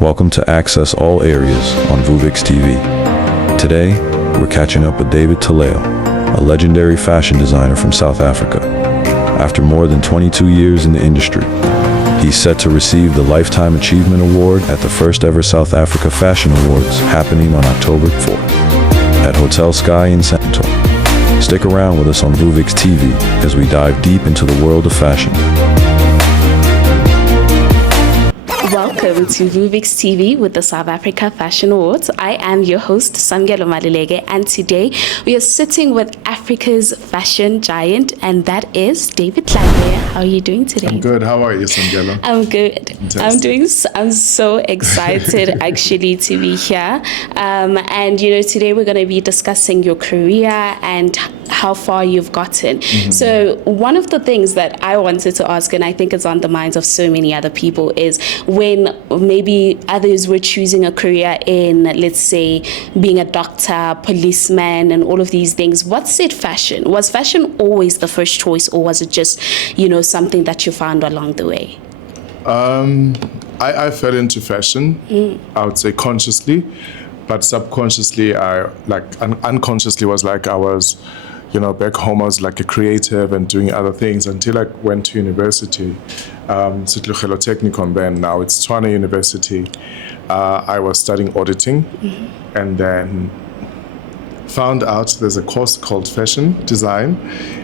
Welcome to Access All Areas on Vuvix TV. Today, we're catching up with David Tlale, a legendary fashion designer from South Africa. After more than 22 years in the industry, he's set to receive the Lifetime Achievement Award at the first ever South Africa Fashion Awards happening on October 4th at Hotel Sky in Sandton. Stick around with us on Vuvix TV as we dive deep into the world of fashion. Welcome to Vuvix TV with the South Africa Fashion Awards. I am your host, Samgelo Malilege, and today we are sitting with Africa's fashion giant, and that is David Tlale. How are you doing today? I'm good. How are you, Samgelo? I'm good. I'm so excited actually to be here. And today we're going to be discussing your career and how far you've gotten. Mm-hmm. So one of the things that I wanted to ask, and I think it's on the minds of so many other people, is when maybe others were choosing a career in, let's say, being a doctor, policeman, and all of these things, what said fashion? Was fashion always the first choice, or was it just, something that you found along the way? I fell into fashion, I would say consciously, but subconsciously, unconsciously was like I was, back home I was like a creative and doing other things until I went to university, Tlale Technicon then, now it's Tlale University. I was studying auditing and then found out there's a course called fashion design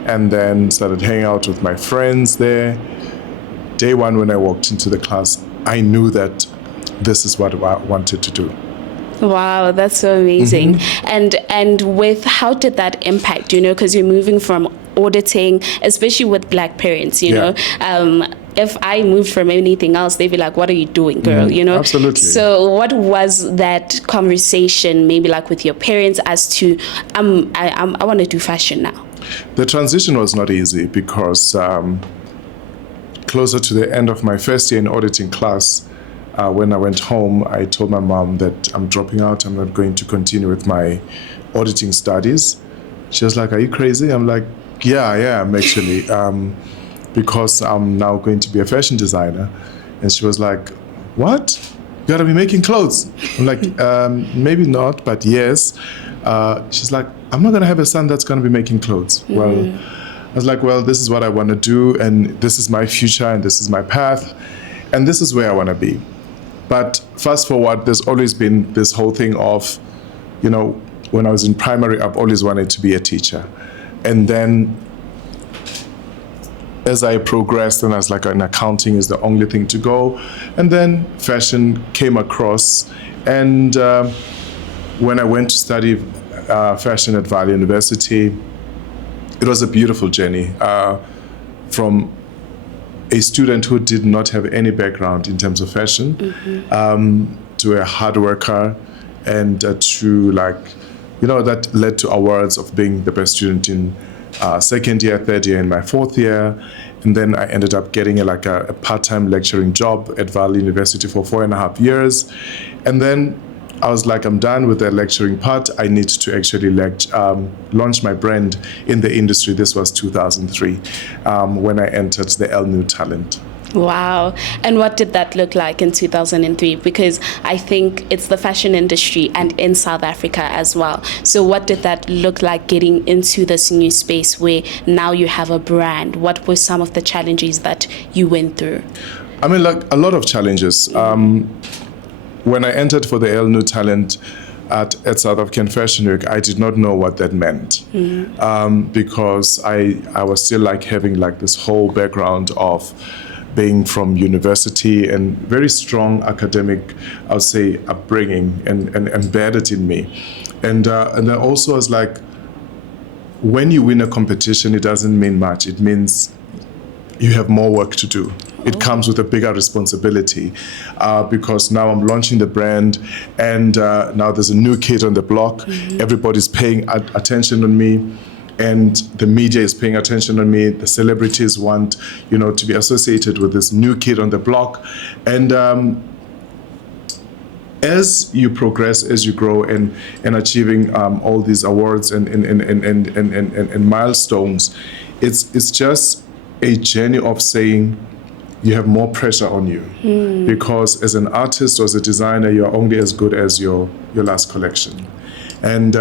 and then started hanging out with my friends there. Day one when I walked into the class, I knew that this is what I wanted to do. Wow, that's so amazing. Mm-hmm. And with how did that impact, because you're moving from auditing, especially with Black parents, if I moved from anything else, they'd be like, what are you doing, girl? Absolutely. So what was that conversation maybe like with your parents as to, I want to do fashion now? The transition was not easy because closer to the end of my first year in auditing class, when I went home, I told my mom that I'm dropping out. I'm not going to continue with my auditing studies. She was like, are you crazy? I'm like, yeah, I am actually, because I'm now going to be a fashion designer. And she was like, what? You gotta be making clothes. I'm like, maybe not, but yes. She's like, I'm not gonna have a son that's gonna be making clothes. Well, I was like, well, this is what I wanna do, and this is my future, and this is my path, and this is where I wanna be. But fast forward, there's always been this whole thing of, when I was in primary, I've always wanted to be a teacher. And then as I progressed, and I was like, accounting is the only thing to go. And then fashion came across. And when I went to study fashion at Valley University, it was a beautiful journey from a student who did not have any background in terms of fashion, to a hard worker, and to that led to awards of being the best student in second year, third year, and my fourth year. And then I ended up getting a part-time lecturing job at Valley University for 4.5 years. And then I was like, I'm done with the lecturing part. I need to actually launch my brand in the industry. This was 2003 when I entered the New Talent. Wow. And what did that look like in 2003? Because I think it's the fashion industry and in South Africa as well. So what did that look like getting into this new space where now you have a brand? What were some of the challenges that you went through? I mean, like a lot of challenges. When I entered for the New Talent at South African Fashion Week, I did not know what that meant, because I was still having this whole background of being from university and very strong academic, I would say, upbringing and embedded in me. And I also was like, when you win a competition, it doesn't mean much. It means you have more work to do. It comes with a bigger responsibility because now I'm launching the brand, and now there's a new kid on the block. Everybody's paying attention on me, and the media is paying attention on me. The celebrities want, to be associated with this new kid on the block. And as you progress, as you grow and achieving all these awards and milestones, it's just a journey of saying you have more pressure on you because as an artist or as a designer, you're only as good as your last collection. And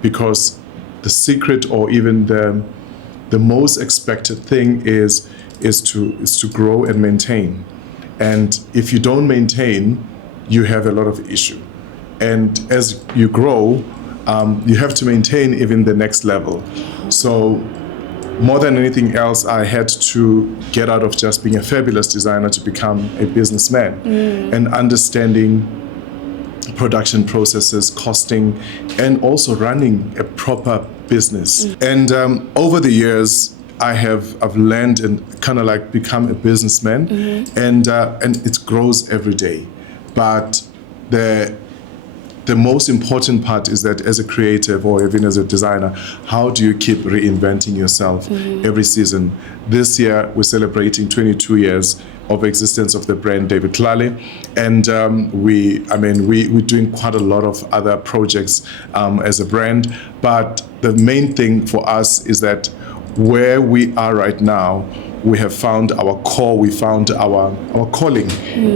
because the secret or even the most expected thing is to grow and maintain. And if you don't maintain, you have a lot of issue. And as you grow, you have to maintain even the next level. So more than anything else, I had to get out of just being a fabulous designer to become a businessman and understanding production processes, costing, and also running a proper business. And over the years, I've learned and kind of like become a businessman, and it grows every day. But the most important part is that as a creative or even as a designer, how do you keep reinventing yourself every season? This year, we're celebrating 22 years of existence of the brand David Tlale. And we're doing quite a lot of other projects as a brand. But the main thing for us is that where we are right now, we have found our core, we found our calling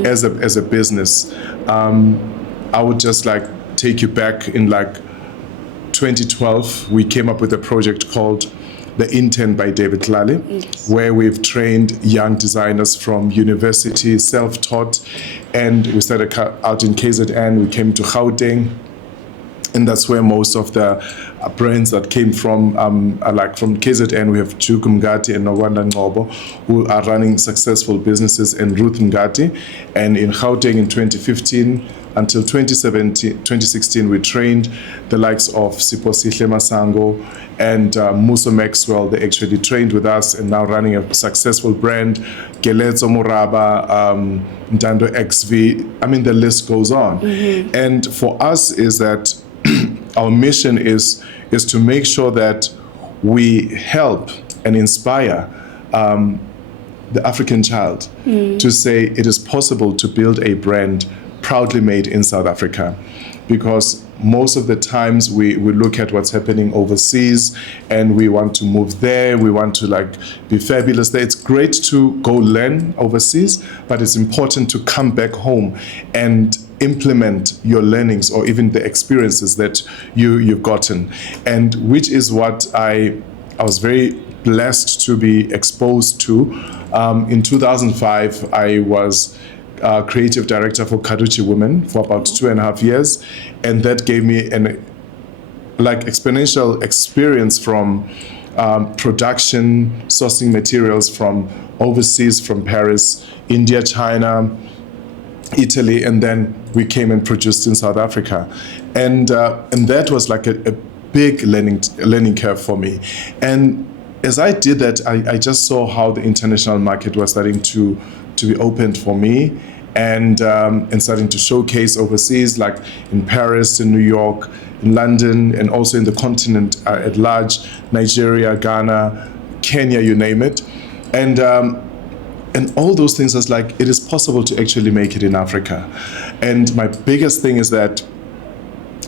as a business. I would just like take you back in like 2012, we came up with a project called The Intern by David Tlale, where we've trained young designers from university, self-taught, and we started out in KZN, we came to Gauteng, and that's where most of the brands that came from, like from KZN, we have Juku Mngati and Nowanda Ngobo, who are running successful businesses, and Ruth Mngati. And in Gauteng in 2015 until 2016, we trained the likes of Siposihle Masango and Muso Maxwell. They actually trained with us and now running a successful brand, Geletso Moraba, Ndando XV. I mean, the list goes on. And for us is that our mission is to make sure that we help and inspire the African child to say it is possible to build a brand proudly made in South Africa. Because most of the times we look at what's happening overseas and we want to move there, we want to like be fabulous there. It's great to go learn overseas, but it's important to come back home and implement your learnings or even the experiences that you've gotten. And which is what I was very blessed to be exposed to. In 2005, I was creative director for Kaduchi Women for about 2.5 years, and that gave me an exponential experience from production, sourcing materials from overseas, from Paris, India, China, Italy, and then we came and produced in South Africa, and that was like a big learning curve for me. And as I did that, I just saw how the international market was starting to be opened for me, and starting to showcase overseas, like in Paris, in New York, in London, and also in the continent at large, Nigeria, Ghana, Kenya, you name it. And all those things, is like, it is possible to actually make it in Africa. And my biggest thing is that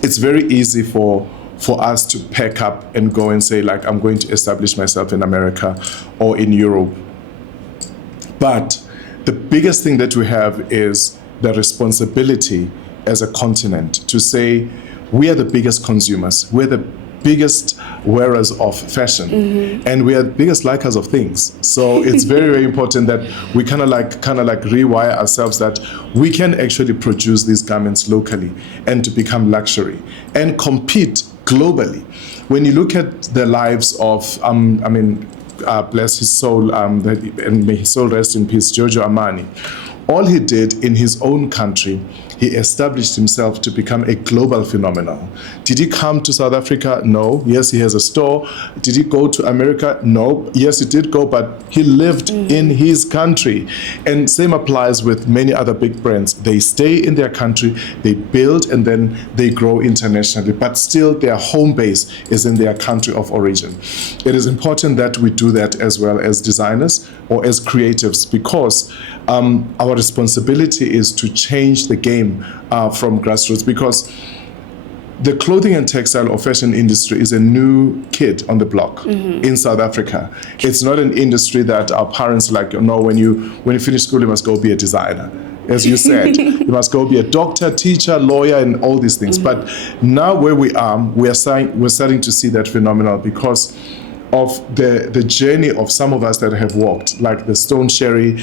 it's very easy for us to pack up and go and say, like, I'm going to establish myself in America or in Europe. But the biggest thing that we have is the responsibility as a continent to say, we are the biggest consumers, we're the biggest wearers of fashion, and we are the biggest likers of things. So it's very, very important that we kind of like rewire ourselves that we can actually produce these garments locally and to become luxury and compete globally. When you look at the lives of, bless his soul, and may his soul rest in peace, Giorgio Armani, all he did in his own country, he established himself to become a global phenomenon. Did he come to South Africa? No. Yes, he has a store. Did he go to America? No. Yes, he did go, but he lived in his country. And same applies with many other big brands. They stay in their country, they build, and then they grow internationally. But still, their home base is in their country of origin. It is important that we do that as well as designers or as creatives, because our responsibility is to change the game from grassroots, because the clothing and textile or fashion industry is a new kid on the block in South Africa. It's not an industry that our parents like, when you finish school, you must go be a designer. As you said, you must go be a doctor, teacher, lawyer, and all these things. But now where we are, we're starting to see that phenomenon because of the journey of some of us that have walked, like the Stone Sherry,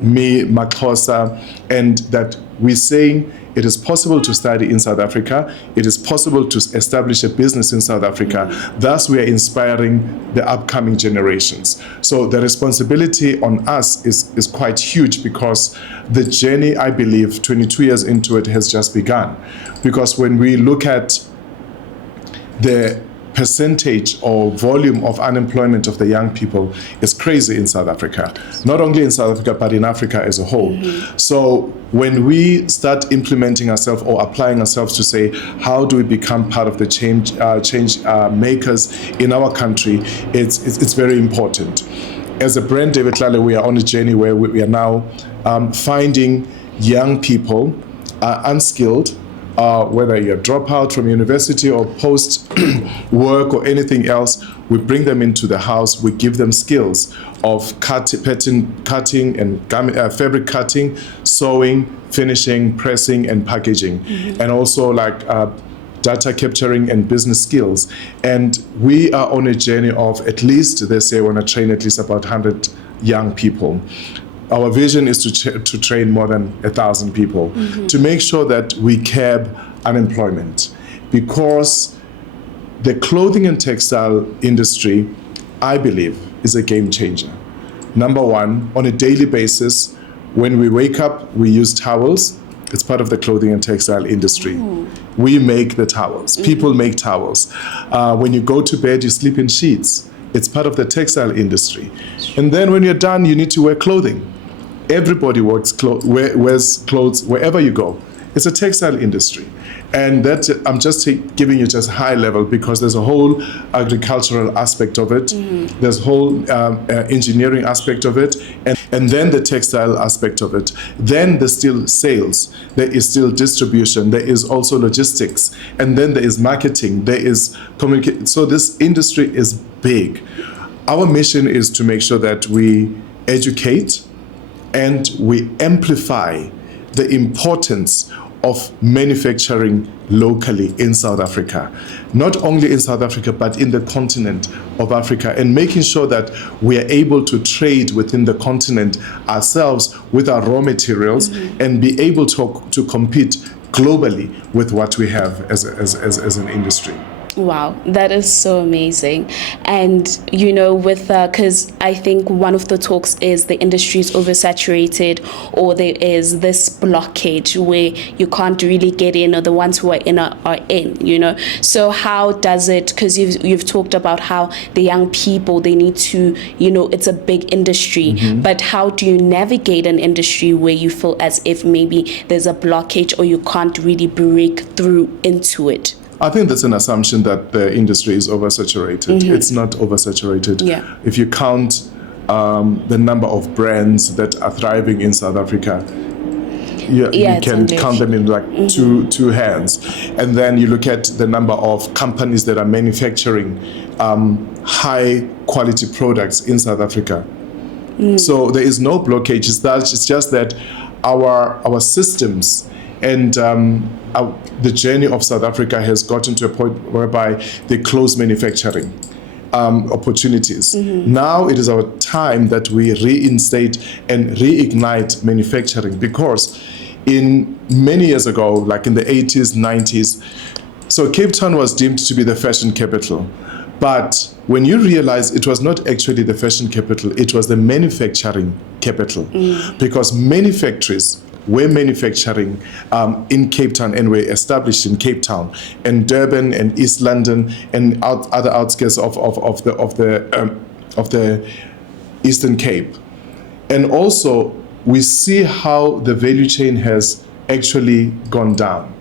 me, Makhosa, and that we're saying it is possible to study in South Africa. It is possible to establish a business in South Africa. Thus, we are inspiring the upcoming generations. So the responsibility on us is quite huge because the journey, I believe, 22 years into it has just begun. Because when we look at the percentage or volume of unemployment of the young people is crazy in South Africa. Not only in South Africa, but in Africa as a whole. So when we start implementing ourselves or applying ourselves to say, how do we become part of the change makers in our country, it's very important. As a brand, David Tlale, we are on a journey where we are now finding young people unskilled, whether you're a dropout from university or post work or anything else, we bring them into the house, we give them skills of cutting and fabric cutting, sewing, finishing, pressing, and packaging, and also like data capturing and business skills. And we are on a journey of at least, they say, want to train at least about 100 young people. Our vision is to train more than 1,000 people to make sure that we curb unemployment, because the clothing and textile industry, I believe, is a game changer. Number one, on a daily basis, when we wake up, we use towels. It's part of the clothing and textile industry. We make the towels. People make towels. When you go to bed, you sleep in sheets. It's part of the textile industry. And then when you're done, you need to wear clothing. Everybody wears clothes wherever you go. It's a textile industry. And that I'm just giving you just high level because there's a whole agricultural aspect of it. There's a whole engineering aspect of it. And then the textile aspect of it. Then there's still sales. There is still distribution. There is also logistics. And then there is marketing. There is communication. So this industry is big. Our mission is to make sure that we educate and we amplify the importance of manufacturing locally in South Africa. Not only in South Africa, but in the continent of Africa, and making sure that we are able to trade within the continent ourselves with our raw materials and be able to compete globally with what we have as an industry. Wow, that is so amazing. And, with, because I think one of the talks is the industry is oversaturated, or there is this blockage where you can't really get in, or the ones who are in are in, So how does it, because you've talked about how the young people, they need to, it's a big industry, but how do you navigate an industry where you feel as if maybe there's a blockage or you can't really break through into it? I think that's an assumption that the industry is oversaturated. It's not oversaturated. Yeah. If you count the number of brands that are thriving in South Africa, you can count them in like two hands. And then you look at the number of companies that are manufacturing high quality products in South Africa. So there is no blockage. It's just that our systems and the journey of South Africa has gotten to a point whereby they close manufacturing opportunities. Now it is our time that we reinstate and reignite manufacturing, because in many years ago, like in the 80s, 90s, so Cape Town was deemed to be the fashion capital. But when you realize it was not actually the fashion capital, it was the manufacturing capital, because many factories were manufacturing in Cape Town and were established in Cape Town and Durban and East London and other outskirts of the Eastern Cape. And also we see how the value chain has actually gone down.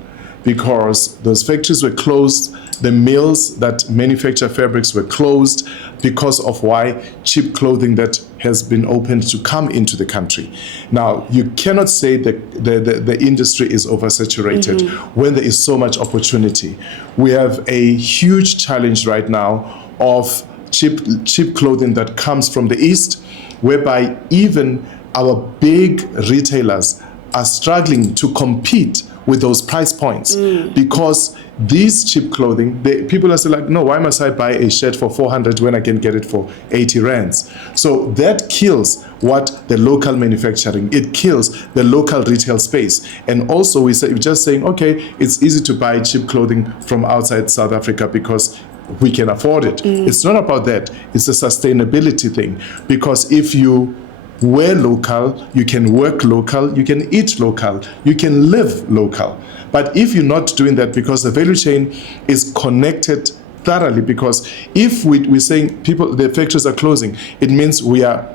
because those factories were closed, the mills that manufacture fabrics were closed because of why cheap clothing that has been opened to come into the country. Now, you cannot say that the industry is oversaturated when there is so much opportunity. We have a huge challenge right now of cheap clothing that comes from the East, whereby even our big retailers are struggling to compete with those price points because these cheap clothing, people are still like, no, why must I buy a shirt for 400 when I can get it for 80 rands? So that kills what the local manufacturing, it kills the local retail space. And also we're just saying, okay, it's easy to buy cheap clothing from outside South Africa because we can afford it. It's not about that. It's a sustainability thing, because if you wear local, you can work local, you can eat local, you can live local. But if you're not doing that, because the value chain is connected thoroughly, because if we're saying the factories are closing, it means we are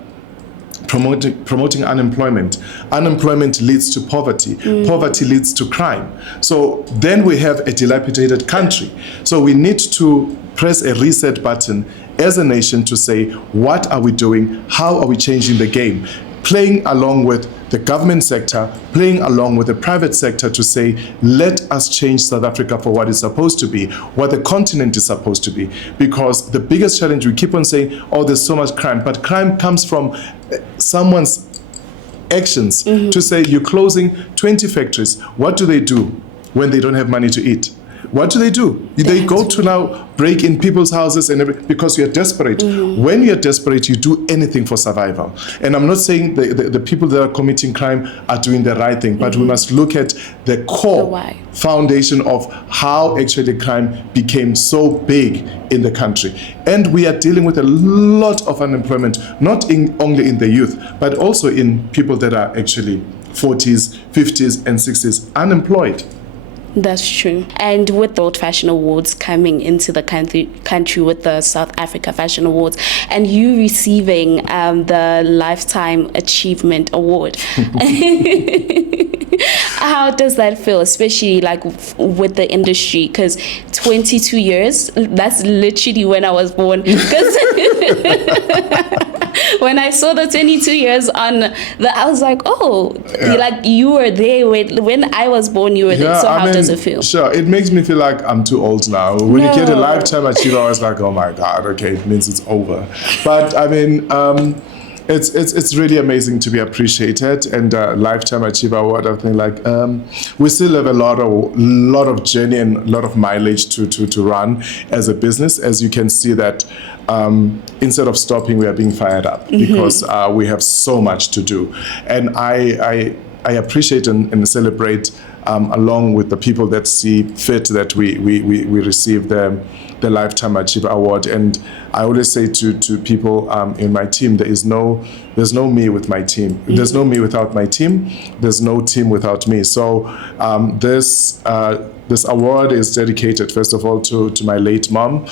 promoting unemployment. Unemployment leads to poverty. Poverty leads to crime. So then we have a dilapidated country. So we need to press a reset button as a nation to say, what are we doing? How are we changing the game? Playing along with the government sector, playing along with the private sector to say, let us change South Africa for what it's supposed to be, what the continent is supposed to be. Because the biggest challenge, we keep on saying, oh, there's so much crime, but crime comes from someone's actions. To say you're closing 20 factories, what do they do when they don't have money to eat? What do? They go to now break in people's houses and everything because you're desperate. When you're desperate, you do anything for survival. And I'm not saying the people that are committing crime are doing the right thing, but we must look at the core foundation of how actually crime became so big in the country. And we are dealing with a lot of unemployment, not only in the youth, but also in people that are actually 40s, 50s, and 60s unemployed. That's true. And with the World Fashion Awards coming into the country with the South Africa Fashion Awards, and you receiving the Lifetime Achievement Award, how does that feel, especially like with the industry? Because 22 years, that's literally when I was born. When I saw the 22 years I was like, oh, like you were there when I was born, you were there. So how does it feel? Sure, it makes me feel like I'm too old now. When you get a Lifetime Achiever, I was like, oh my God, okay, it means it's over. But I mean, it's really amazing to be appreciated, and Lifetime Achiever Award. I think like we still have a lot of journey and a lot of mileage to run as a business. As you can see that instead of stopping, we are being fired up because we have so much to do, and I appreciate and celebrate along with the people that see fit that we receive the Lifetime Achiever Award. And I always say to people in my team, there's no me with my team. There's no me without my team. There's no team without me. So this award is dedicated, first of all, to my late mom,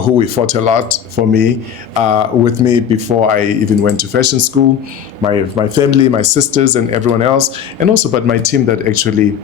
who fought a lot for me, with me before I even went to fashion school, my family, my sisters, and everyone else, and also but my team that actually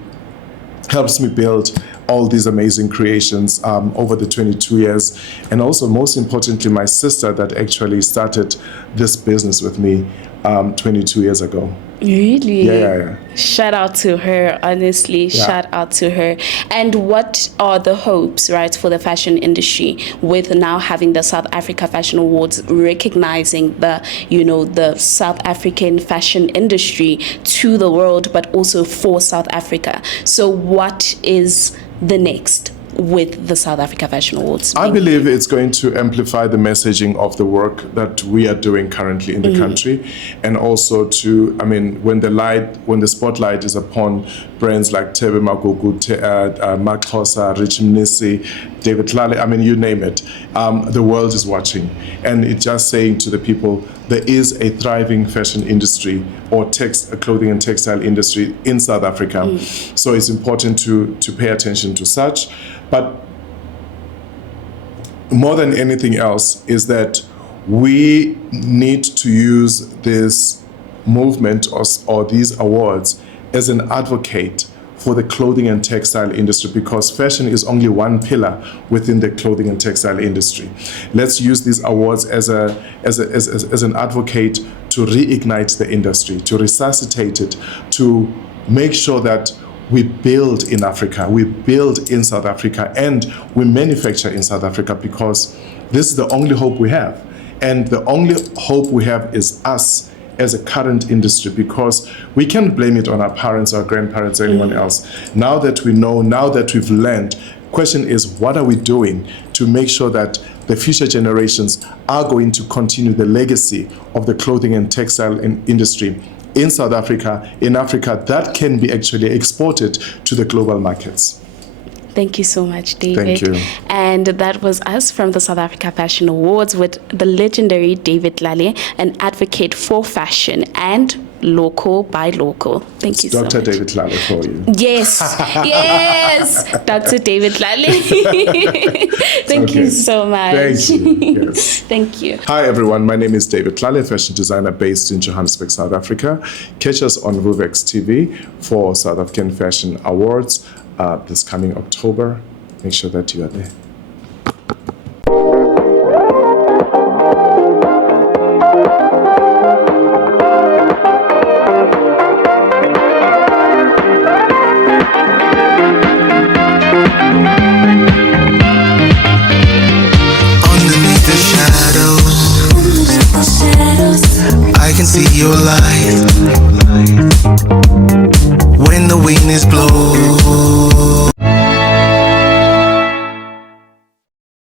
helps me build all these amazing creations over the 22 years. And also, most importantly, my sister that actually started this business with me 22 years ago. Really? Yeah. Shout out to her, honestly. Yeah. Shout out to her. And what are the hopes, right, for the fashion industry with now having the South Africa Fashion Awards recognizing the South African fashion industry to the world, but also for South Africa? So what is the next with the South Africa Fashion Awards? I believe it's going to amplify the messaging of the work that we are doing currently in the country, and also when the spotlight is upon brands like Tebe Magugu, Maxhosa, Rich Mnisi, David Tlale, you name it. The world is watching, and it's just saying to the people, there is a thriving fashion industry or clothing and textile industry in South Africa. So it's important to pay attention to such. But more than anything else is that we need to use this movement or these awards as an advocate for the clothing and textile industry, because fashion is only one pillar within the clothing and textile industry. Let's use these awards as an advocate to reignite the industry, to resuscitate it, to make sure that we build in Africa, we build in South Africa, and we manufacture in South Africa, because this is the only hope we have. And the only hope we have is us as a current industry, because we can't blame it on our parents, our grandparents, or anyone else. Now that we know, now that we've learned, question is, what are we doing to make sure that the future generations are going to continue the legacy of the clothing and textile industry in South Africa, in Africa, that can be actually exported to the global markets. Thank you so much, David. Thank you. And that was us from the South Africa Fashion Awards with the legendary David Tlale, an advocate for fashion and local by local. Thank you so much. Dr. David Tlale for you. Yes, yes, Dr. David Tlale. Thank you so much. Thank you. Yes. Thank you. Hi everyone, my name is David Tlale, fashion designer based in Johannesburg, South Africa. Catch us on Vuvex TV for South African Fashion Awards this coming October. Make sure that you are there. Underneath the shadows, I can see your light. When the wind is blowing,